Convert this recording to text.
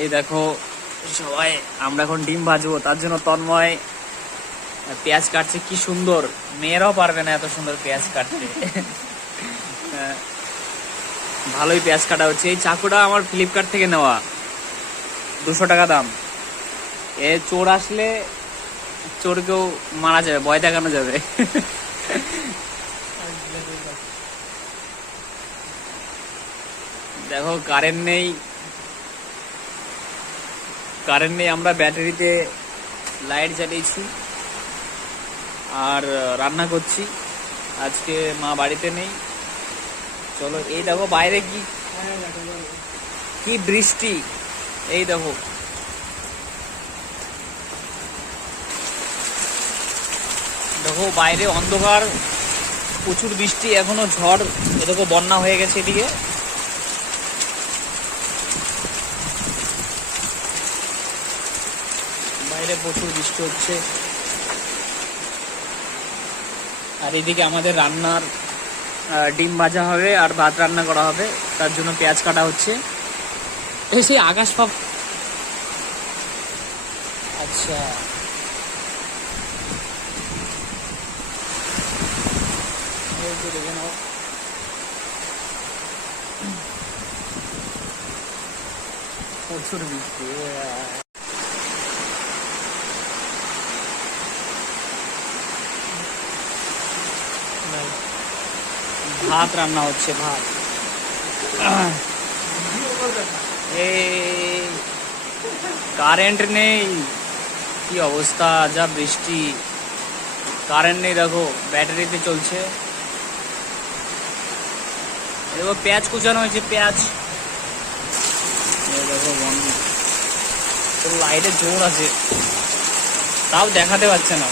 এই দেখো সবাই, আমরা এখন ডিম ভাজবো, তার জন্য তন্ময় পেঁয়াজ কাটছে। কি সুন্দর, মেয়েরাও পারবে না এত সুন্দর পেঁয়াজ কাটতে। ভালোই পেঁয়াজ কাটা হচ্ছে। এই চাকুটা আমার ফ্লিপকার্ট থেকে নেওয়া, 200 টাকা দাম। এ চোর আসলে চোরকেও মারা যাবে, ভয় দেখানো যাবে। দেখো কারেন্ট নেই, আমরা ব্যাটারিতে লাইট জ্বালিয়েছি আর রান্না করছি। আজকে মা বাড়িতে নেই। চলো, এই দেখো বাইরে কি কি বৃষ্টি, এই দেখো। দেখো বাইরে অন্ধকার, প্রচুর বৃষ্টি, এখনো ঝড়। এ দেখো বন্যা হয়ে গেছে এদিকে। বাইরে প্রচুর বৃষ্টি হচ্ছে। আর এদিকে আমাদের রান্নার ডিম ভাজা হবে আর ভাত রান্না করা হবে, তার জন্য পেঁয়াজ কাটা হচ্ছে। সেই আকাশ পাপ, আচ্ছা দেখে নাও। প্রচুর বৃষ্টি। ভাত রান্না হচ্ছে, ভাত। এই কারেন্ট নেই, কি অবস্থা, যা বৃষ্টি। কারেন্ট নেই, দেখো ব্যাটারিতে চলছে। দেখো পেঁয়াজ কুচানো হয়েছে, পেঁয়াজ। দেখো লাইটে জোর আছে, তাও দেখাতে পারছে না।